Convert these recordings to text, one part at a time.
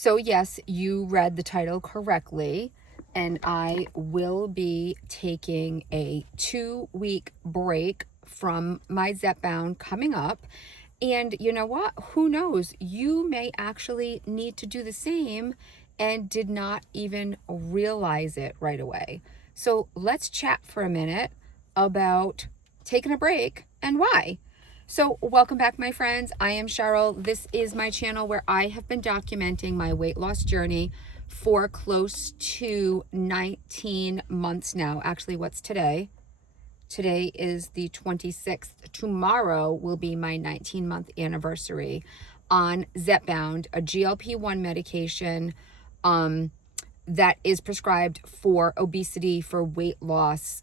So yes, you read the title correctly, and I will be taking a 2-week break from my Zepbound coming up. And you know what? Who knows? You may actually need to do the same and did not even realize it right away. So let's chat for a minute about taking a break and why. So welcome back, my friends. I am Cheryl. This is my channel where I have been documenting my weight loss journey for close to 19 months now. Actually, what's today? Today is the 26th. Tomorrow will be my 19-month anniversary on Zepbound, a GLP-1 medication that is prescribed for obesity, for weight loss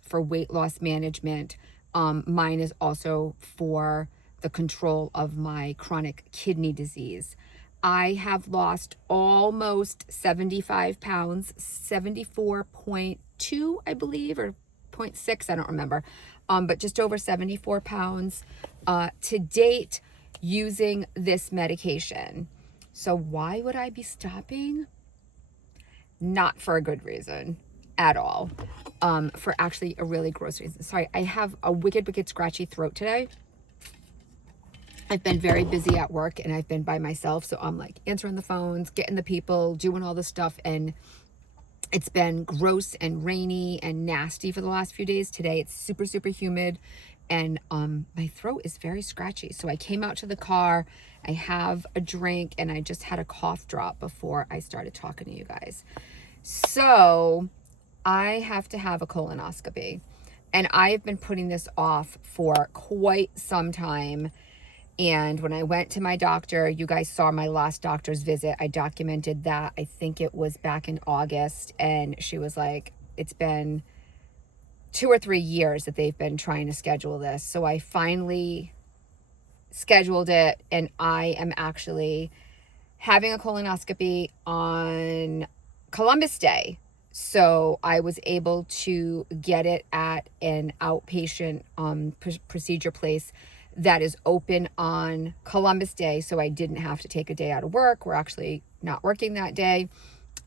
management. Mine is also for the control of my chronic kidney disease. I have lost almost 75 pounds, 74.2, I believe, or 0.6, I don't remember, but just over 74 pounds to date using this medication. So why would I be stopping? Not for a good reason at all. For actually a really gross reason. Sorry, I have a wicked scratchy throat today. I've been very busy at work and I've been by myself. So I'm like answering the phones, getting the people, doing all this stuff. And it's been gross and rainy and nasty for the last few days. Today it's super humid and my throat is very scratchy. So I came out to the car, I have a drink, and I just had a cough drop before I started talking to you guys. So I have to have a colonoscopy, and I've been putting this off for quite some time. And when I went to my doctor, you guys saw my last doctor's visit. I documented that. I think it was back in August. And she was like, it's been 2 or 3 years that they've been trying to schedule this. So I finally scheduled it. And I am actually having a colonoscopy on Columbus Day. So I was able to get it at an outpatient procedure place that is open on Columbus Day, so I didn't have to take a day out of work. We're actually not working that day,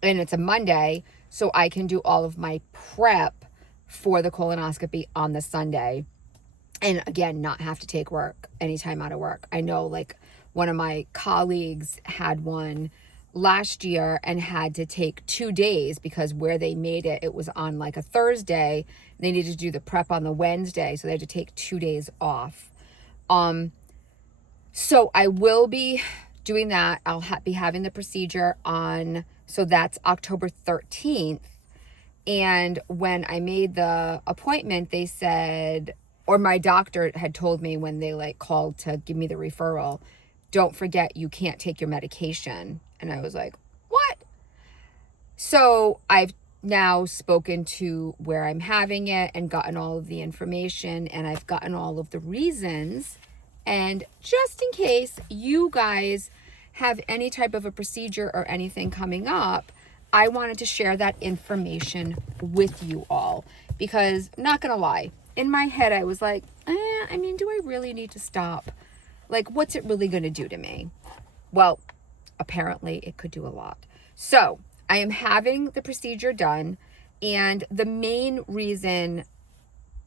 and it's a Monday, so I can do all of my prep for the colonoscopy on the Sunday, and again, not have to take any time out of work. I know, like, one of my colleagues had one last year and had to take 2 days because where they made it, it was on like a Thursday. They needed to do the prep on the Wednesday, so they had to take 2 days off. So I will be doing that. I'll be having the procedure so that's October 13th. And when I made the appointment, they said, or my doctor had told me when they like called to give me the referral, don't forget you can't take your medication. And I was like, what? So I've now spoken to where I'm having it and gotten all of the information, and I've gotten all of the reasons. And just in case you guys have any type of a procedure or anything coming up, I wanted to share that information with you all, because I'm not gonna lie, in my head I was like, do I really need to stop? Like, what's it really gonna do to me? Well, apparently it could do a lot. So I am having the procedure done, and the main reason,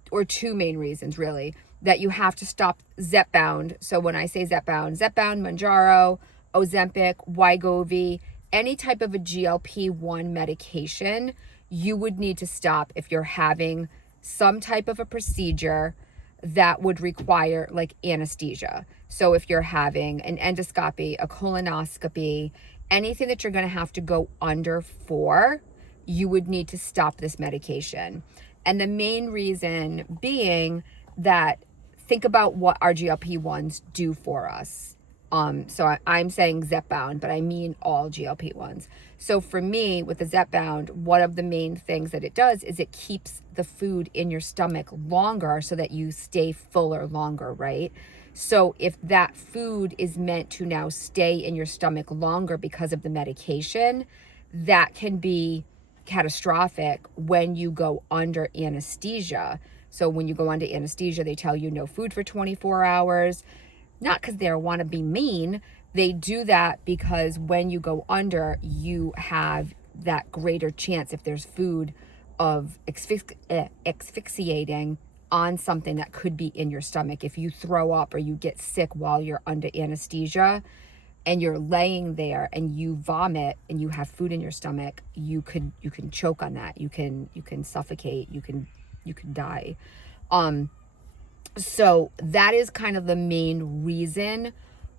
or 2 main reasons really, that you have to stop Zepbound. So when I say Zepbound, mounjaro, Ozempic, Wegovy, any type of a GLP-1 medication, you would need to stop if you're having some type of a procedure that would require like anesthesia. So if you're having an endoscopy, a colonoscopy, anything that you're going to have to go under for, you would need to stop this medication. And the main reason being that, think about what our GLP-1s do for us. So I'm saying Zepbound, but I mean all GLP-1s. So for me, with the Zepbound, one of the main things that it does is it keeps the food in your stomach longer so that you stay fuller longer, right? So if that food is meant to now stay in your stomach longer because of the medication, that can be catastrophic when you go under anesthesia. So when you go under anesthesia, they tell you no food for 24 hours, not because they want to be mean, they do that because when you go under, you have that greater chance, if there's food, of asphyxiating on something that could be in your stomach. If you throw up or you get sick while you're under anesthesia and you're laying there and you vomit and you have food in your stomach, you can choke on that. You can suffocate, you can die. So that is kind of the main reason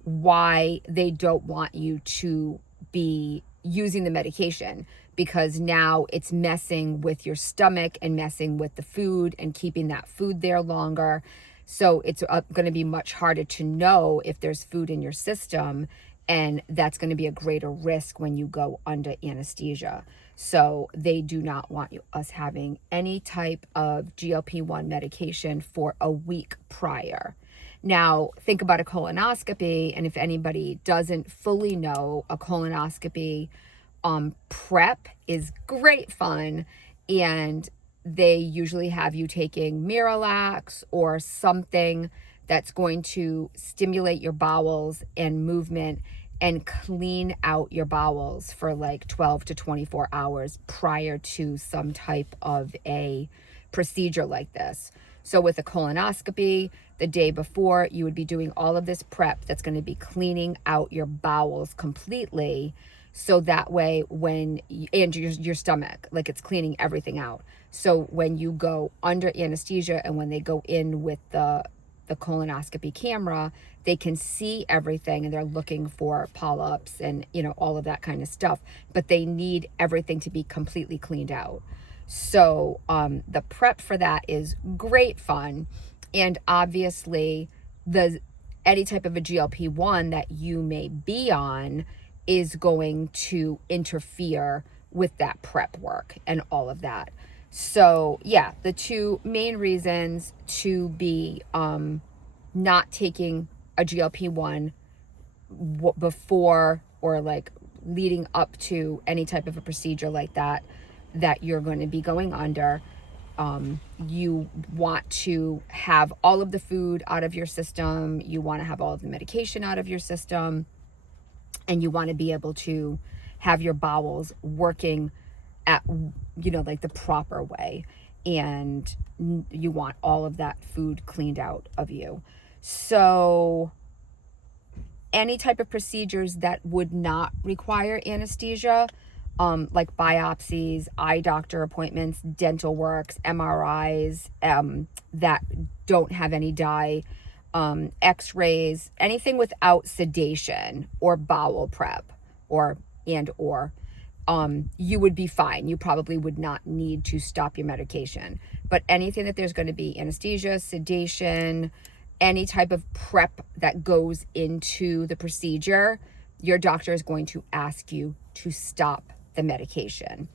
why they don't want you to be using the medication, because now it's messing with your stomach and messing with the food and keeping that food there longer. So it's going to be much harder to know if there's food in your system, and that's going to be a greater risk when you go under anesthesia. So they do not want us having any type of GLP-1 medication for a week prior. Now, think about a colonoscopy, and if anybody doesn't fully know, a colonoscopy prep is great fun, and they usually have you taking Miralax or something that's going to stimulate your bowels and movement and clean out your bowels for like 12 to 24 hours prior to some type of a procedure like this. So with a colonoscopy, the day before, you would be doing all of this prep that's going to be cleaning out your bowels completely. So that way and your stomach, like it's cleaning everything out. So when you go under anesthesia and when they go in with the colonoscopy camera, they can see everything, and they're looking for polyps and, all of that kind of stuff, but they need everything to be completely cleaned out. So the prep for that is great fun. And obviously any type of a GLP-1 that you may be on is going to interfere with that prep work and all of that. So yeah, the two main reasons to be not taking a GLP-1 before or like leading up to any type of a procedure like that you're going to be going under. You want to have all of the food out of your system. You want to have all of the medication out of your system. And you want to be able to have your bowels working at, like the proper way. And you want all of that food cleaned out of you. So any type of procedures that would not require anesthesia, like biopsies, eye doctor appointments, dental works, MRIs, that don't have any dye, x-rays, anything without sedation or bowel prep or you would be fine. You probably would not need to stop your medication. But anything that there's going to be anesthesia, sedation, any type of prep that goes into the procedure, your doctor is going to ask you to stop the medication.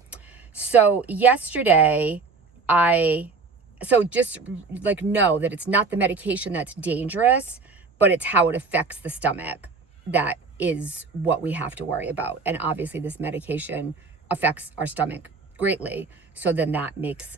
So yesterday, so just like know that it's not the medication that's dangerous, but it's how it affects the stomach that is what we have to worry about. And obviously this medication affects our stomach greatly. So then that makes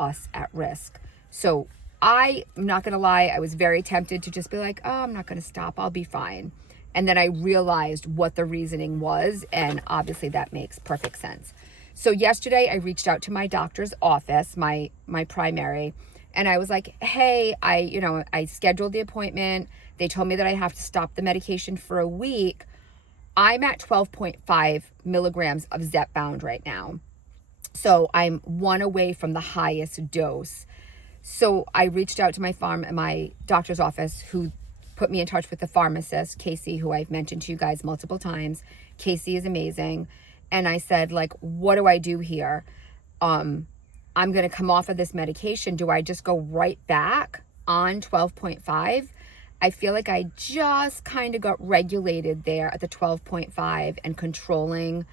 us at risk. So I'm not going to lie, I was very tempted to just be like, oh, I'm not going to stop, I'll be fine. And then I realized what the reasoning was, and obviously that makes perfect sense. So yesterday I reached out to my doctor's office, my primary, and I was like, hey, I scheduled the appointment. They told me that I have to stop the medication for a week. I'm at 12.5 milligrams of Zepbound right now. So I'm one away from the highest dose. So I reached out to my doctor's office, who put me in touch with the pharmacist, Casey, who I've mentioned to you guys multiple times. Casey is amazing. And I said, like, what do I do here? I'm going to come off of this medication. Do I just go right back on 12.5? I feel like I just kind of got regulated there at the 12.5 and controlling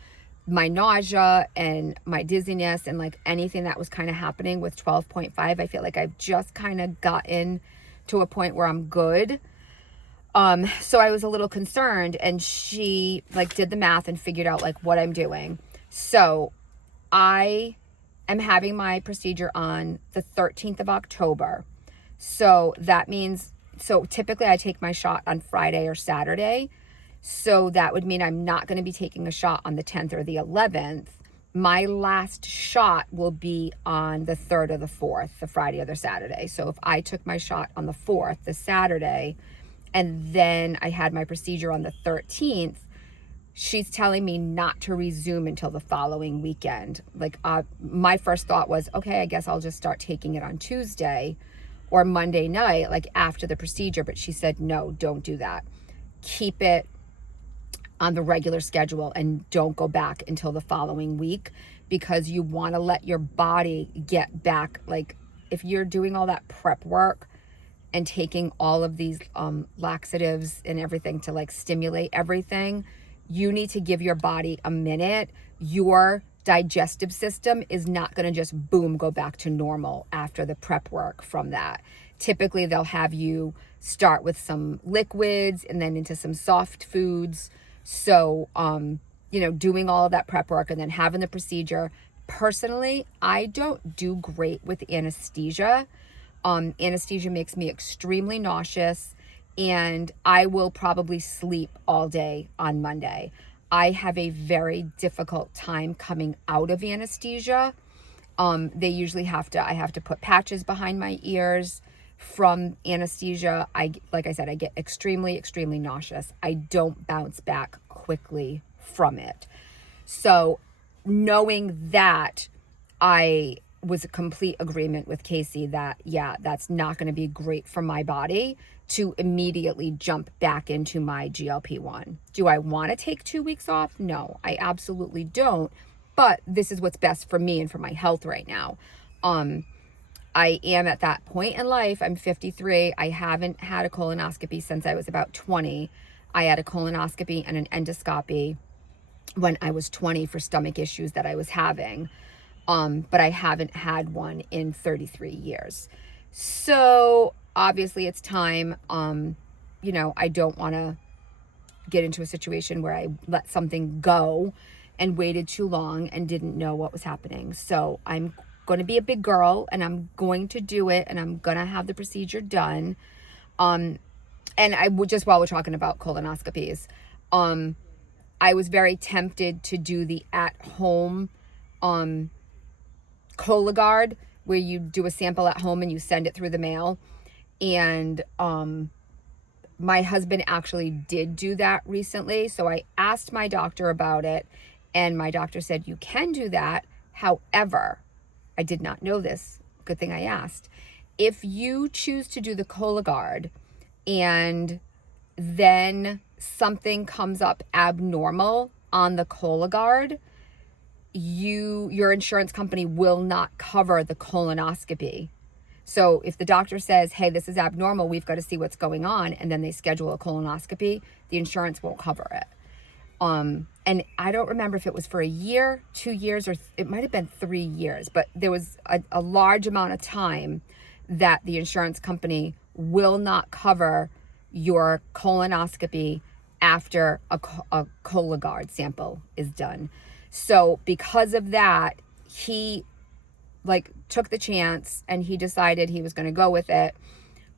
my nausea and my dizziness and like anything that was kind of happening with 12.5. I feel like I've just kind of gotten to a point where I'm good. So I was a little concerned, and she like did the math and figured out like what I'm doing. So I am having my procedure on the 13th of October. So that means, so typically I take my shot on Friday or Saturday. So that would mean I'm not going to be taking a shot on the 10th or the 11th. My last shot will be on the 3rd or the 4th, the Friday or the Saturday. So if I took my shot on the 4th, the Saturday, and then I had my procedure on the 13th, she's telling me not to resume until the following weekend. Like, my first thought was, okay, I guess I'll just start taking it on Tuesday or Monday night, like after the procedure. But she said, no, don't do that. Keep it on the regular schedule and don't go back until the following week, because you want to let your body get back. Like, if you're doing all that prep work and taking all of these laxatives and everything to like stimulate everything, you need to give your body a minute. Your digestive system is not going to just boom go back to normal after the prep work from that. Typically they'll have you start with some liquids and then into some soft foods. So, doing all of that prep work and then having the procedure. Personally, I don't do great with anesthesia. Anesthesia makes me extremely nauseous, and I will probably sleep all day on Monday. I have a very difficult time coming out of anesthesia. They usually I have to put patches behind my ears from anesthesia. Like I said, I get extremely, extremely nauseous. I don't bounce back quickly from it. So knowing that, I was a complete agreement with Casey that, yeah, that's not going to be great for my body to immediately jump back into my GLP-1. Do I want to take 2 weeks off? No, I absolutely don't. But this is what's best for me and for my health right now. I am at that point in life. I'm 53. I haven't had a colonoscopy since I was about 20. I had a colonoscopy and an endoscopy when I was 20 for stomach issues that I was having. But I haven't had one in 33 years. So obviously it's time. I don't want to get into a situation where I let something go and waited too long and didn't know what was happening. So I'm going to be a big girl and I'm going to do it, and I'm going to have the procedure done. And I would, just while we're talking about colonoscopies, I was very tempted to do the at-home Cologuard, where you do a sample at home and you send it through the mail. And my husband actually did do that recently. So I asked my doctor about it, and my doctor said, you can do that. However, I did not know this. Good thing I asked. If you choose to do the Cologuard and then something comes up abnormal on the Cologuard, your insurance company will not cover the colonoscopy. So if the doctor says, hey, this is abnormal, we've got to see what's going on, and then they schedule a colonoscopy, the insurance won't cover it. And I don't remember if it was for a year, 2 years, or it might have been 3 years, but there was a large amount of time that the insurance company will not cover your colonoscopy after a Cologuard sample is done. So because of that, he took the chance and he decided he was going to go with it.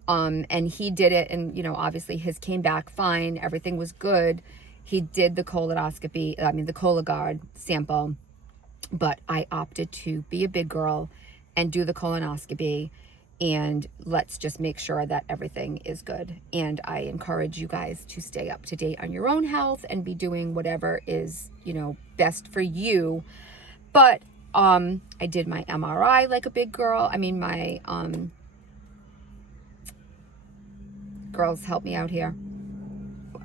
And he did it, and obviously his came back fine. Everything was good. He did the Cologuard sample, but I opted to be a big girl and do the colonoscopy, and let's just make sure that everything is good. And I encourage you guys to stay up to date on your own health and be doing whatever is, best for you. But I did my MRI like a big girl. I mean, my girls, help me out here.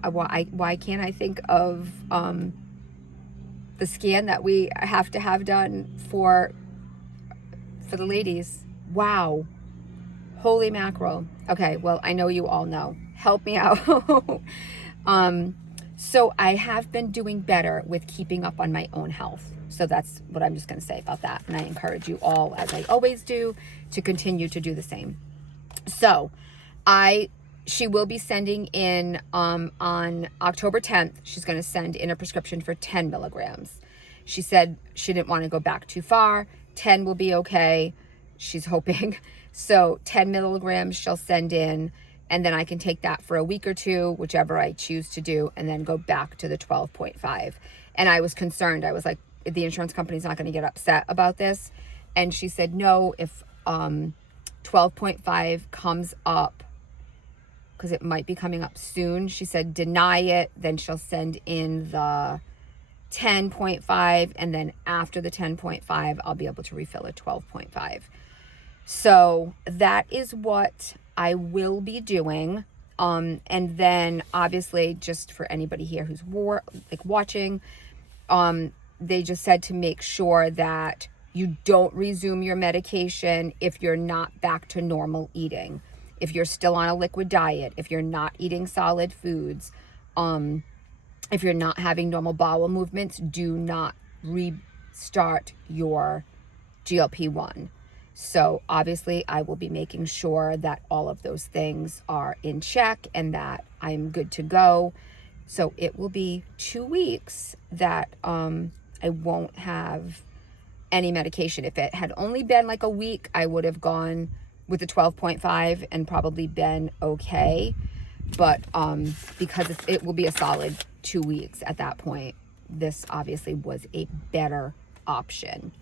Why can't I think of the scan that we have to have done for the ladies? Wow. Holy mackerel. Okay, well, I know you all know. Help me out. So I have been doing better with keeping up on my own health. So that's what I'm just going to say about that. And I encourage you all, as I always do, to continue to do the same. So she will be sending in on October 10th. She's going to send in a prescription for 10 milligrams. She said she didn't want to go back too far. 10 will be okay. She's hoping. So 10 milligrams she'll send in, And then I can take that for a week or two, whichever I choose to do, and then go back to the 12.5. And I was concerned. I was like, the insurance company's not going to get upset about this. And she said, no, if 12.5 comes up, because it might be coming up soon, she said, deny it. Then she'll send in the 10.5. And then after the 10.5, I'll be able to refill a 12.5. So that is what I will be doing. And then obviously, just for anybody here who's watching, they just said to make sure that you don't resume your medication if you're not back to normal eating. If you're still on a liquid diet, if you're not eating solid foods, if you're not having normal bowel movements, do not restart your GLP-1. So obviously I will be making sure that all of those things are in check and that I'm good to go. So it will be 2 weeks that I won't have any medication. If it had only been like a week, I would have gone with the 12.5 and probably been okay. But because it will be a solid 2 weeks at that point, this obviously was a better option.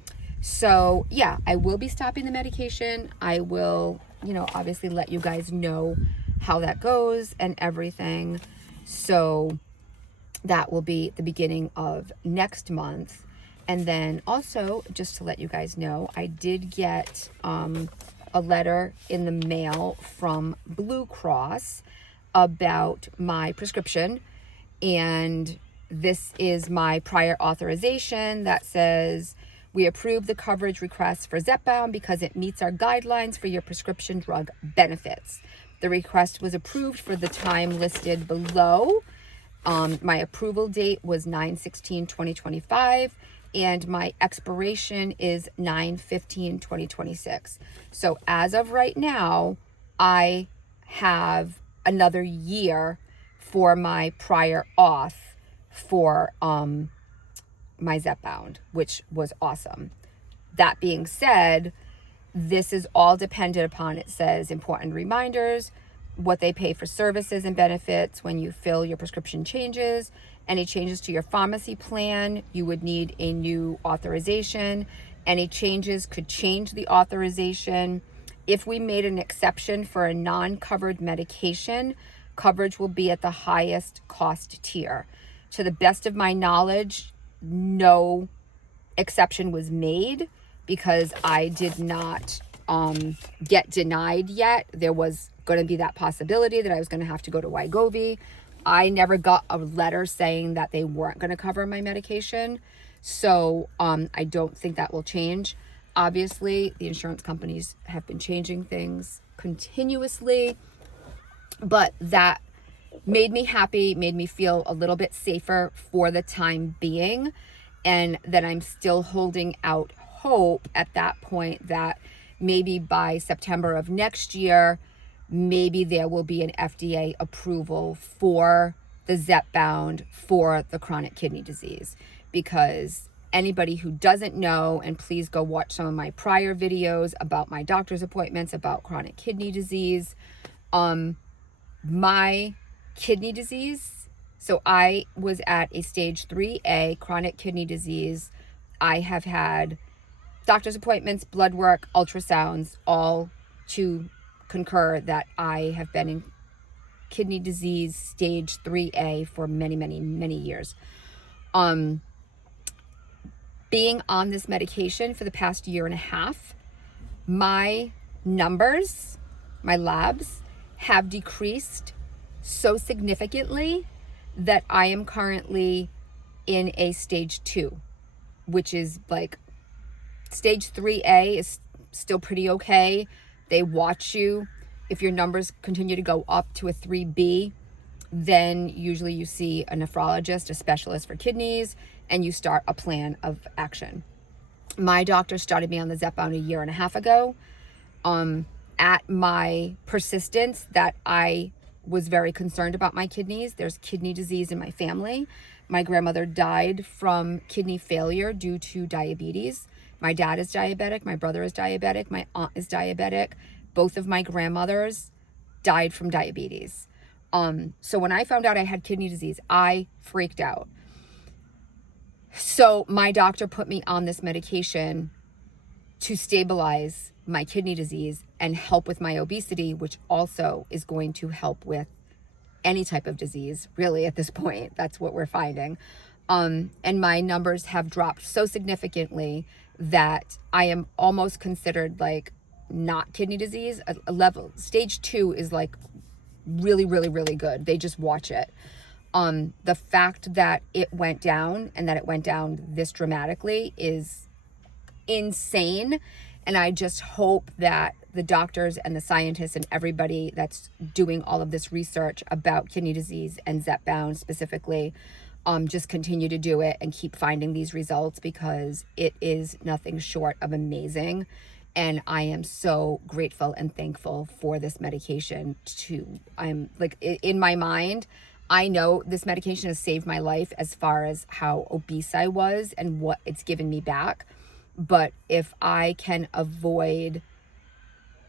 So yeah, I will be stopping the medication. I will, obviously let you guys know how that goes and everything. So that will be the beginning of next month. And then also, just to let you guys know, I did get a letter in the mail from Blue Cross about my prescription. And this is my prior authorization that says, we approve the coverage request for Zepbound because it meets our guidelines for your prescription drug benefits. The request was approved for the time listed below. My approval date was 9/16/2025, and my expiration is 9/15/2026. So as of right now, I have another year for my prior auth for my Zepbound, which was awesome. That being said, this is all dependent upon, it says, important reminders, what they pay for services and benefits when you fill your prescription changes, any changes to your pharmacy plan, you would need a new authorization. Any changes could change the authorization. If we made an exception for a non-covered medication, coverage will be at the highest cost tier. To the best of my knowledge, no exception was made because I did not get denied yet. There was going to be that possibility that I was going to have to go to Wegovy. I never got a letter saying that they weren't going to cover my medication. So I don't think that will change. Obviously, the insurance companies have been changing things continuously, but that made me happy, made me feel a little bit safer for the time being. And that I'm still holding out hope at that point that maybe by September of next year, maybe there will be an FDA approval for the Zepbound for the chronic kidney disease. Because anybody who doesn't know, and please go watch some of my prior videos about my doctor's appointments about chronic kidney disease. My kidney disease, so I was at a stage 3A chronic kidney disease. I have had doctor's appointments, blood work, ultrasounds, all to concur that I have been in kidney disease stage 3A for many, many, many years. Being on this medication for the past year and a half, my numbers, my labs have decreased so significantly that I am currently in a stage 2, which is like stage 3A is still pretty okay. They watch you. If your numbers continue to go up to a 3B, then usually you see a nephrologist, a specialist for kidneys, and you start a plan of action. My doctor started me on the Zepbound a year and a half ago. At my persistence that I was very concerned about my kidneys. There's kidney disease in my family. My grandmother died from kidney failure due to diabetes. My dad is diabetic. My brother is diabetic. My aunt is diabetic. Both of my grandmothers died from diabetes. So when I found out I had kidney disease, I freaked out. So my doctor put me on this medication to stabilize my kidney disease and help with my obesity, which also is going to help with any type of disease, really, at this point. That's what we're finding. And my numbers have dropped so significantly that I am almost considered like not kidney disease. A level, stage 2 is like really, really, really good. They just watch it. The fact that it went down and that it went down this dramatically is insane. And I just hope that the doctors and the scientists and everybody that's doing all of this research about kidney disease and Zepbound specifically, just continue to do it and keep finding these results, because it is nothing short of amazing. And I am so grateful and thankful for this medication. I'm like, in my mind, I know this medication has saved my life as far as how obese I was and what it's given me back. But if I can avoid,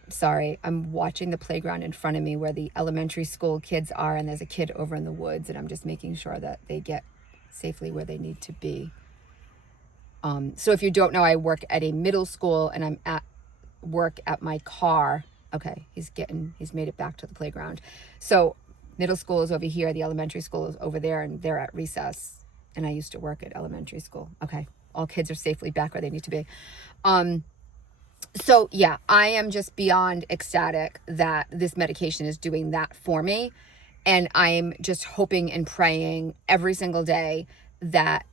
sorry, I'm watching the playground in front of me where the elementary school kids are, and there's a kid over in the woods, and I'm just making sure that they get safely where they need to be. So if you don't know, I work at a middle school, and I'm at work at my car. Okay, he's made it back to the playground. So middle school is over here, the elementary school is over there, and they're at recess. And I used to work at elementary school. Okay, all kids are safely back where they need to be. So yeah, I am just beyond ecstatic that this medication is doing that for me. And I'm just hoping and praying every single day that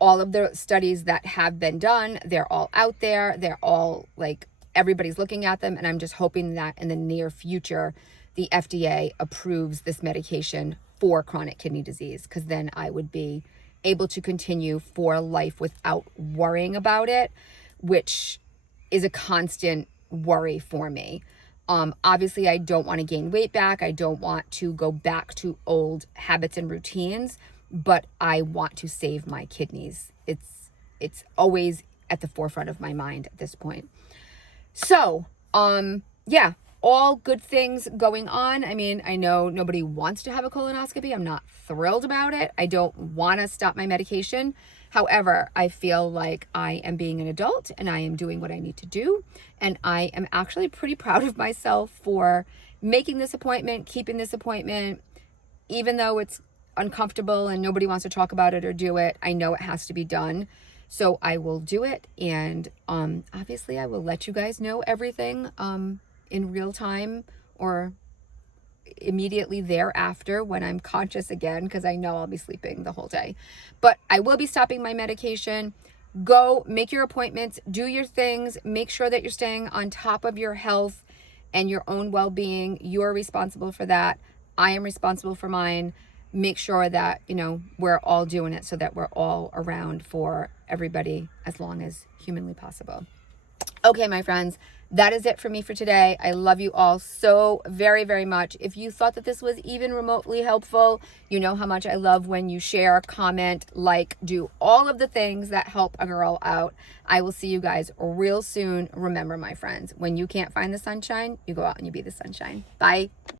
all of the studies that have been done, they're all out there. They're all like, everybody's looking at them. And I'm just hoping that in the near future, the FDA approves this medication for chronic kidney disease, because then I would be able to continue for life without worrying about it, which is a constant worry for me. Obviously, I don't want to gain weight back. I don't want to go back to old habits and routines, but I want to save my kidneys. It's always at the forefront of my mind at this point. So, yeah, all good things going on. I mean, I know nobody wants to have a colonoscopy. I'm not thrilled about it. I don't want to stop my medication. However, I feel like I am being an adult and I am doing what I need to do. And I am actually pretty proud of myself for making this appointment, keeping this appointment, even though it's uncomfortable and nobody wants to talk about it or do it. I know it has to be done. So I will do it. And obviously I will let you guys know everything in real time or immediately thereafter when I'm conscious again, because I know I'll be sleeping the whole day. But I will be stopping my medication. Go make your appointments, do your things, make sure that you're staying on top of your health and your own well-being. You're responsible for that. I am responsible for mine. Make sure that, we're all doing it so that we're all around for everybody as long as humanly possible. Okay, my friends, that is it for me for today. I love you all so very, very much. If you thought that this was even remotely helpful, you know how much I love when you share, comment, like, do all of the things that help a girl out. I will see you guys real soon. Remember, my friends, when you can't find the sunshine, you go out and you be the sunshine. Bye.